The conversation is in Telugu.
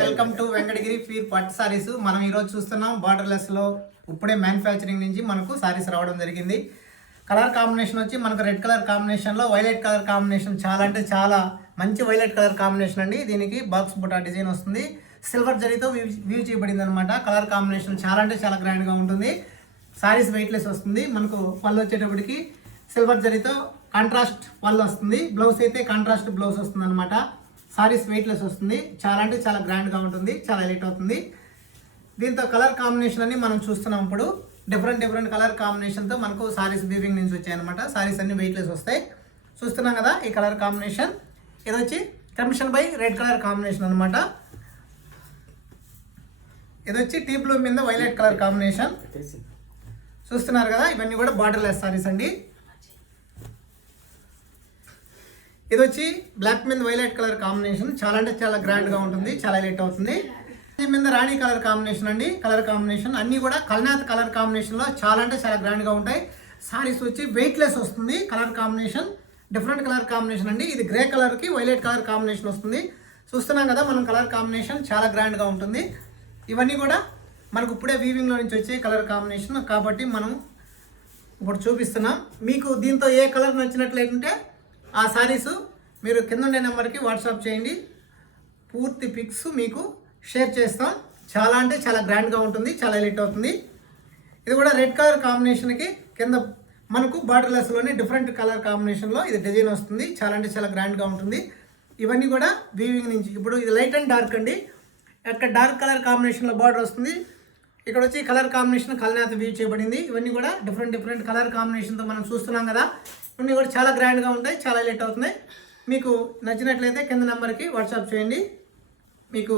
వెల్కమ్ టు వెంకటగిరి ఫీర్ పట్టు సారీస్. మనం ఈరోజు చూస్తున్నాం బార్డర్లెస్ లో ఇప్పుడే మ్యానుఫ్యాక్చరింగ్ నుంచి మనకు సారీస్ రావడం జరిగింది. కలర్ కాంబినేషన్ వచ్చి మనకు రెడ్ కలర్ కాంబినేషన్ లో వైలెట్ కలర్ కాంబినేషన్ చాలా అంటే చాలా మంచి వైలెట్ కలర్ కాంబినేషన్ అండి. దీనికి బాక్స్ బుటా డిజైన్ వస్తుంది, సిల్వర్ జరీతో వ్యూ చేయబడింది అనమాట. కలర్ కాంబినేషన్ చాలా అంటే చాలా గ్రాండ్ గా ఉంటుంది. సారీస్ వెయిట్లెస్ వస్తుంది. మనకు పళ్ళు వచ్చేటప్పటికి సిల్వర్ జరీతో కాంట్రాస్ట్ పళ్ళు వస్తుంది, బ్లౌజ్ అయితే కాంట్రాస్ట్ బ్లౌజ్ వస్తుంది అనమాట. సారీస్ వెయిట్లెస్ వస్తుంది, చాలా అంటే చాలా గ్రాండ్గా ఉంటుంది, చాలా లైట్ అవుతుంది. దీంతో కలర్ కాంబినేషన్ అని మనం చూస్తున్నాం. ఇప్పుడు డిఫరెంట్ కలర్ కాంబినేషన్తో మనకు సారీస్ వీవింగ్ నుంచి వచ్చాయన్నమాట. సారీస్ అన్ని వెయిట్లెస్ వస్తాయి. చూస్తున్నాం కదా ఈ కలర్ కాంబినేషన్. ఇది వచ్చి commission by red colour combination అనమాట. ఇది వచ్చి టీ బ్లూ మీద వైలెట్ కలర్ కాంబినేషన్ చూస్తున్నారు కదా. ఇవన్నీ కూడా బార్డర్లెస్ సారీస్ అండి. ఇది వచ్చి బ్లాక్ మీద వైలెట్ కలర్ కాంబినేషన్ చాలా అంటే చాలా గ్రాండ్గా ఉంటుంది, చాలా లైట్ అవుతుంది. దీని మీద రాణి కలర్ కాంబినేషన్ అండి. కలర్ కాంబినేషన్ అన్నీ కూడా కల్నాథ్ కలర్ కాంబినేషన్లో చాలా అంటే చాలా గ్రాండ్గా ఉంటాయి. సారీస్ వచ్చి వెయిట్లెస్ వస్తుంది. Colour combination different colour combination అండి. ఇది గ్రే కలర్కి వైలెట్ కలర్ కాంబినేషన్ వస్తుంది. చూస్తున్నాం కదా మనం కలర్ కాంబినేషన్ చాలా గ్రాండ్గా ఉంటుంది. ఇవన్నీ కూడా మనకు ఇప్పుడే వీవింగ్లో నుంచి వచ్చే కలర్ కాంబినేషన్ కాబట్టి మనం ఇప్పుడు చూపిస్తున్నాం. మీకు దీంతో ఏ కలర్ నచ్చినట్లయితే ఆ సారీస్ మీరు కింద ఉండే నెంబర్కి వాట్సాప్ చేయండి, పూర్తి పిక్స్ మీకు షేర్ చేస్తాం. చాలా అంటే చాలా గ్రాండ్గా ఉంటుంది, చాలా లైట్ అవుతుంది. ఇది కూడా రెడ్ కలర్ కాంబినేషన్కి కింద మనకు బార్డర్లెస్లోనే డిఫరెంట్ కలర్ కాంబినేషన్లో ఇది డిజైన్ వస్తుంది. చాలా అంటే చాలా గ్రాండ్గా ఉంటుంది. ఇవన్నీ కూడా వీవింగ్ నుంచి. ఇప్పుడు ఇది లైట్ అండ్ డార్క్ అండి. అక్కడ డార్క్ కలర్ కాంబినేషన్లో బార్డర్ వస్తుంది. ఇక్కడ వచ్చి కలర్ కాంబినేషన్ కల్నాథ్ వ్యూ చేయబడింది. ఇవన్నీ కూడా డిఫరెంట్ కలర్ కాంబినేషన్తో మనం చూస్తున్నాం కదా. ఇవన్నీ కూడా చాలా గ్రాండ్గా ఉంటాయి, చాలా లేట్ అవుతున్నాయి. మీకు నచ్చినట్లయితే కింద నెంబర్కి వాట్సాప్ చేయండి. మీకు